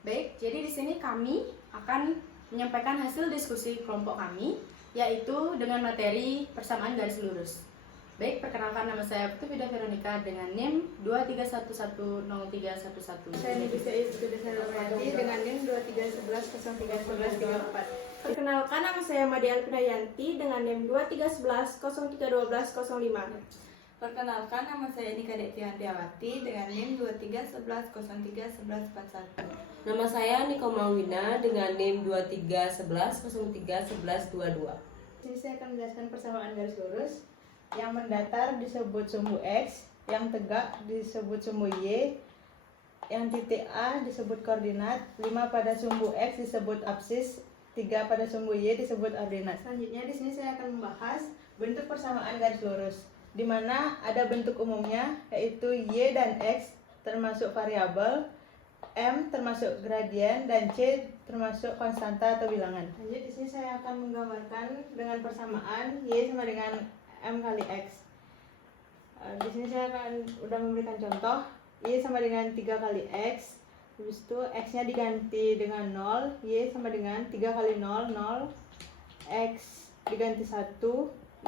Baik, jadi di sini kami akan menyampaikan hasil diskusi kelompok kami, yaitu dengan materi persamaan garis lurus. Baik, perkenalkan, nama saya Putu Vida Veronica dengan NIM 231103111. Saya Nibisa Iskudesarawati dengan NIM 2311031134. Perkenalkan, nama saya Madi Alpinayanti dengan NIM 2311031205. Perkenalkan, nama saya Nika Dektiantiawati dengan NIM 2311031141. Nama saya Niko Mawina dengan NIM 2311031122. Sini saya akan menjelaskan persamaan garis lurus. Yang mendatar disebut sumbu X, yang tegak disebut sumbu Y, yang titik A disebut koordinat, 5 pada sumbu X disebut absis, 3 pada sumbu Y disebut ordinat. Selanjutnya di sini saya akan membahas bentuk persamaan garis lurus, di mana ada bentuk umumnya yaitu Y dan X termasuk variabel, M termasuk gradien, dan C termasuk konstanta atau bilangan. Lanjut, di sini saya akan menggambarkan dengan persamaan Y sama dengan M kali X. Di sini saya akan memberikan contoh. Y sama dengan 3 kali X. Habis itu X-nya diganti dengan 0. Y sama dengan 3 kali 0, 0. X diganti 1.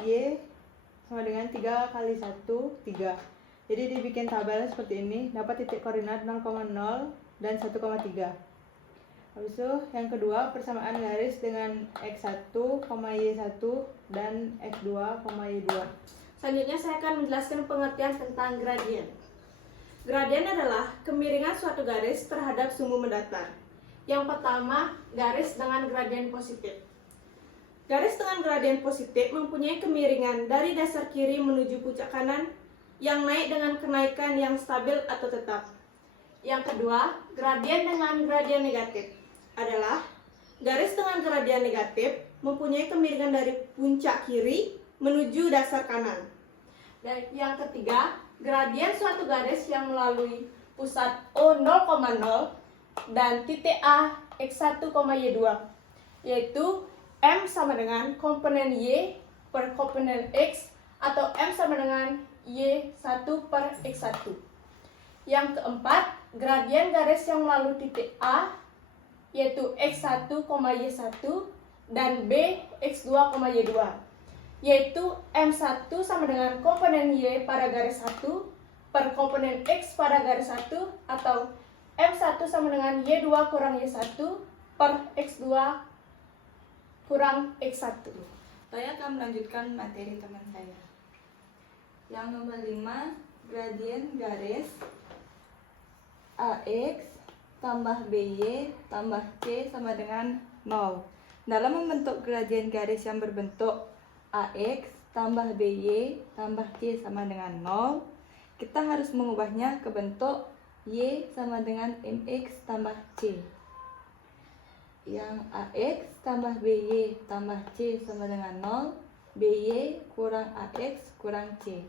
Y sama dengan 3 kali 1, 3. Jadi dibikin tabel seperti ini. Dapat titik koordinat 0,0 dan 1,3. Habis itu yang kedua, persamaan garis dengan X1, Y1 dan X2, Y2. Selanjutnya saya akan menjelaskan pengertian tentang gradien. Gradien adalah kemiringan suatu garis terhadap sumbu mendatar. Yang pertama, garis dengan gradien positif. Garis dengan gradien positif mempunyai kemiringan dari dasar kiri menuju puncak kanan yang naik dengan kenaikan yang stabil atau tetap. Yang kedua, gradien dengan gradien negatif adalah garis dengan gradien negatif mempunyai kemiringan dari puncak kiri menuju dasar kanan. Dan yang ketiga, gradien suatu garis yang melalui pusat O 0,0 dan titik A X1, Y2, yaitu M sama dengan komponen Y per komponen X atau M sama dengan Y1 per X1. Yang keempat, gradien garis yang melalui titik A yaitu X1, Y1 dan B X2, Y2, yaitu M1 sama dengan komponen Y pada garis 1 per komponen X pada garis 1 atau M1 sama dengan Y2 kurang Y1 per X2 kurang X1. Saya akan melanjutkan materi teman saya. Yang nomor 5, gradien garis AX tambah BY tambah C sama dengan 0. Dalam membentuk gradien garis yang berbentuk AX tambah BY tambah C sama dengan 0, kita harus mengubahnya ke bentuk Y sama dengan MX tambah C. Yang AX tambah BY tambah C sama dengan 0, BY kurang AX kurang C.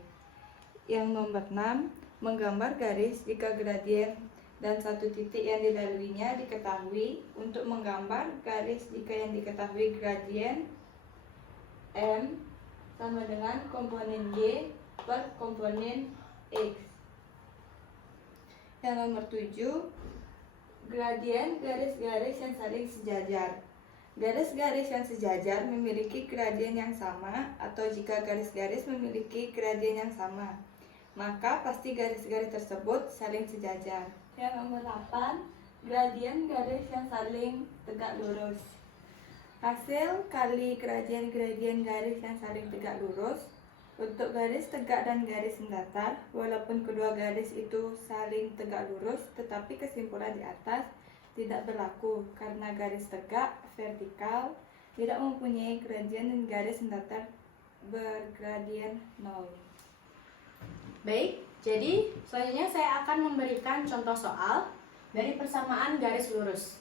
Yang nomor 6, menggambar garis jika gradien dan satu titik yang dilaluinya diketahui. Untuk menggambar garis jika yang diketahui gradien M sama dengan komponen Y per komponen X. Yang nomor 7, gradien garis-garis yang saling sejajar. Garis-garis yang sejajar memiliki gradien yang sama, atau jika garis-garis memiliki gradien yang sama, maka pasti garis-garis tersebut saling sejajar. Yang nomor 8, gradien garis yang saling tegak lurus. Hasil kali gradien garis yang saling tegak lurus untuk garis tegak dan garis mendatar, walaupun kedua garis itu saling tegak lurus, tetapi kesimpulan di atas tidak berlaku karena garis tegak vertikal tidak mempunyai gradien dan garis mendatar bergradien 0. Baik, jadi selanjutnya saya akan memberikan contoh soal dari persamaan garis lurus.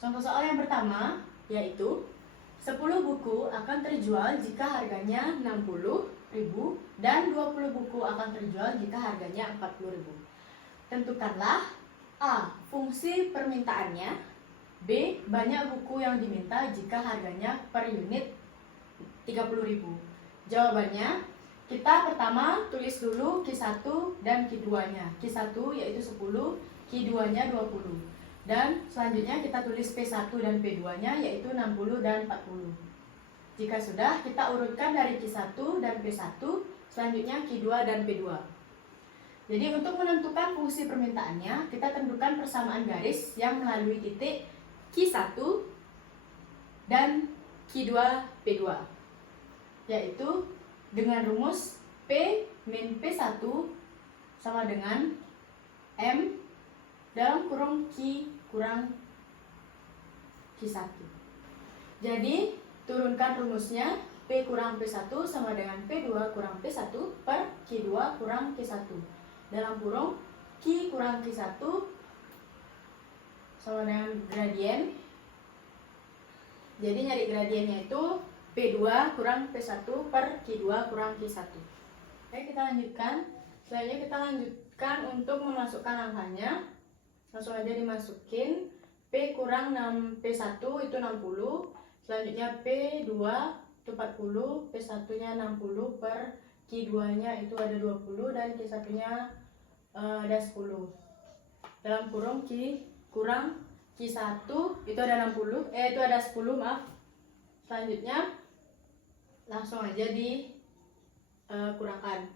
Contoh soal yang pertama yaitu 10 buku akan terjual jika harganya 60.000 dan 20 buku akan terjual jika harganya 40.000. Tentukanlah A. Fungsi permintaannya, B. Banyak buku yang diminta jika harganya per unit 30.000. Jawabannya, kita pertama tulis dulu Q1 dan Q2-nya. Q1 yaitu 10, Q2-nya 20. Dan selanjutnya kita tulis P1 dan P2-nya yaitu 60 dan 40. Jika sudah, kita urutkan dari Q1 dan P1, selanjutnya Q2 dan P2. Jadi untuk menentukan fungsi permintaannya, kita tentukan persamaan garis yang melalui titik Q1 dan Q2 P2, yaitu dengan rumus P min P1 sama dengan M dalam kurung Q kurang Q1. Jadi turunkan rumusnya, P kurang P1 sama dengan P2 kurang P1 per Q2 kurang Q1 dalam kurung Q kurang Q1 sama dengan gradien. Jadi nyari gradiennya itu P2 kurang P1 per Q2 kurang Q1. Oke, kita lanjutkan. Selanjutnya kita lanjutkan untuk memasukkan angkanya. Langsung aja dimasukin. P kurang 6 P1 itu 60. Selanjutnya P2 itu 40, P1-nya 60 per Q2-nya itu ada 20 dan Q1-nya ada 10. Dalam kurung Q kurang Q1 itu ada 60, itu ada 10, maaf. Selanjutnya langsung aja di kurangkan.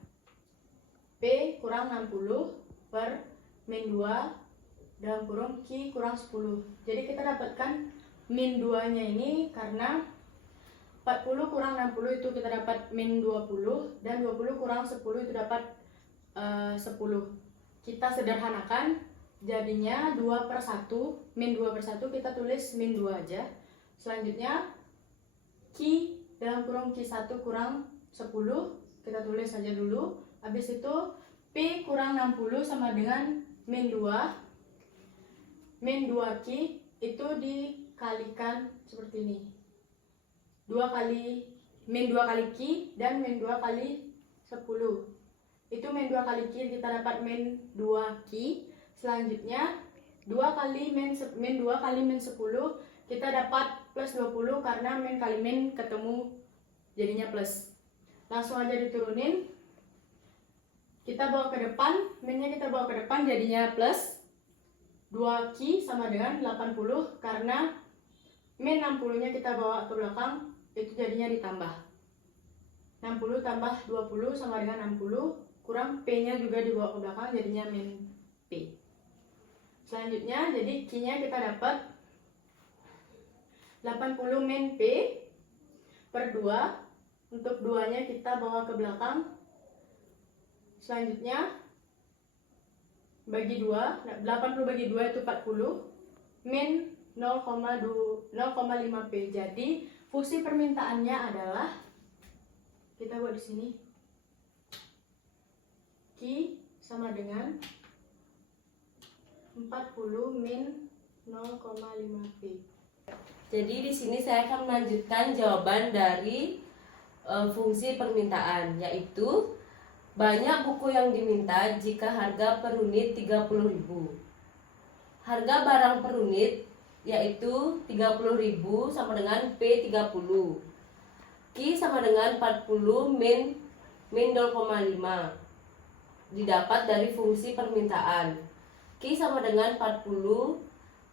P kurang 60 per min 2 dalam kurung Q kurang 10. Jadi kita dapatkan min 2-nya ini karena 40 kurang 60 itu kita dapat min 20 dan 20 kurang 10 itu dapat 10. Kita sederhanakan jadinya 2/1, min 2/1 kita tulis min 2 aja. Selanjutnya Q dalam kurung Q1 kurang 10 kita tulis saja dulu. Habis itu P kurang 60 sama dengan min 2. Min 2Q itu dikalikan seperti ini. 2 kali min 2 kali Q dan min 2 kali 10. Itu min 2 kali Q kita dapat min 2Q. Selanjutnya 2 kali min 2 kali min 10 kita dapat plus 20 karena min kali min ketemu jadinya plus. Langsung aja diturunin. Kita bawa ke depan, minnya kita bawa ke depan jadinya plus 2Q sama dengan 80 karena min 60-nya kita bawa ke belakang itu jadinya ditambah. 60 tambah 20 sama dengan 60 kurang P-nya juga dibawa ke belakang jadinya min P. Selanjutnya jadi Q-nya kita dapat 80 min P per 2. Untuk 2-nya kita bawa ke belakang. Selanjutnya bagi 2, 80 bagi 2 itu 40 min 0,5 P. Jadi fungsi permintaannya adalah kita buat di sini Q sama dengan 40 min 0,5 P. Jadi di sini saya akan melanjutkan jawaban dari fungsi permintaan, yaitu banyak buku yang diminta jika harga per unit 30.000. Harga barang per unit yaitu 30.000 sama dengan P30. Q sama dengan 40 min 0,5 didapat dari fungsi permintaan. Q sama dengan 40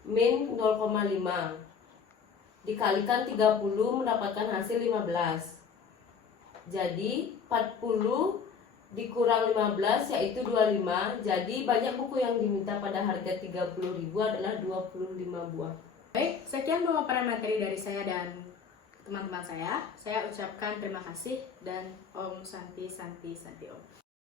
min 0,5 dikalikan 30 mendapatkan hasil 15. Jadi 40 dikurang 15 yaitu 25. Jadi banyak buku yang diminta pada harga 30.000 adalah 25 buah. Baik, sekian pemaparan materi dari saya dan teman-teman saya. Saya ucapkan terima kasih dan Om Santi Santi Santi Om.